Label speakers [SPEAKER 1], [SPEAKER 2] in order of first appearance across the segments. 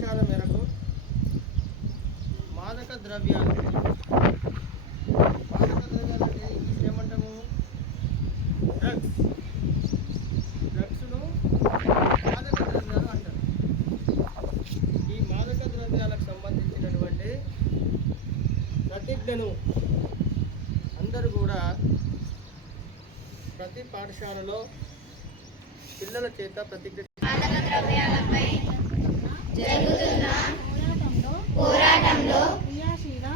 [SPEAKER 1] ఆదేశాల మేరకు మాదక ద్రవ్యాలు. మాదక ద్రవ్యాలు అంటే ఇంగ్లీష్ ఏమంటాము? డ్రగ్స్. డ్రగ్స్ను మాదక ద్రవ్యాలు అంటారు. ఈ మాదక ద్రవ్యాలకు సంబంధించినటువంటి ప్రతిజ్ఞను అందరూ కూడా ప్రతి పాఠశాలలో పిల్లల చేత ప్రతిజ్ఞ
[SPEAKER 2] ద్రవ్యాలపై పోరాటంలో క్రియాశీల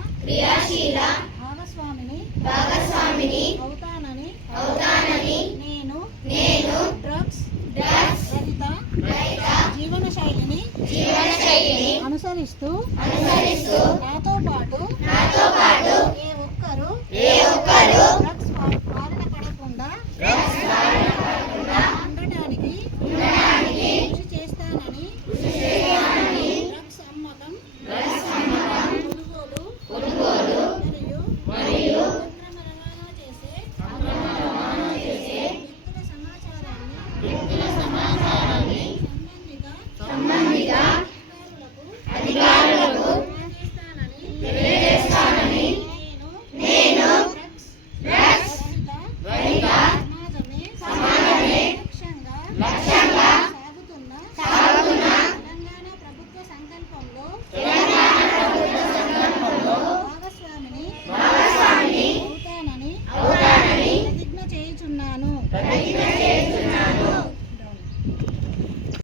[SPEAKER 2] క్రియాశీల భాగస్వామిని భాగస్వామిని అవుతానని అవుతానని నేను నేను డ్రగ్స్ డ్రగ్స్ రహిత రహిత జీవన శైలిని జీవన శైలిని అనుసరిస్తూ అనుసరిస్తూ నాతో పాటు Thank you.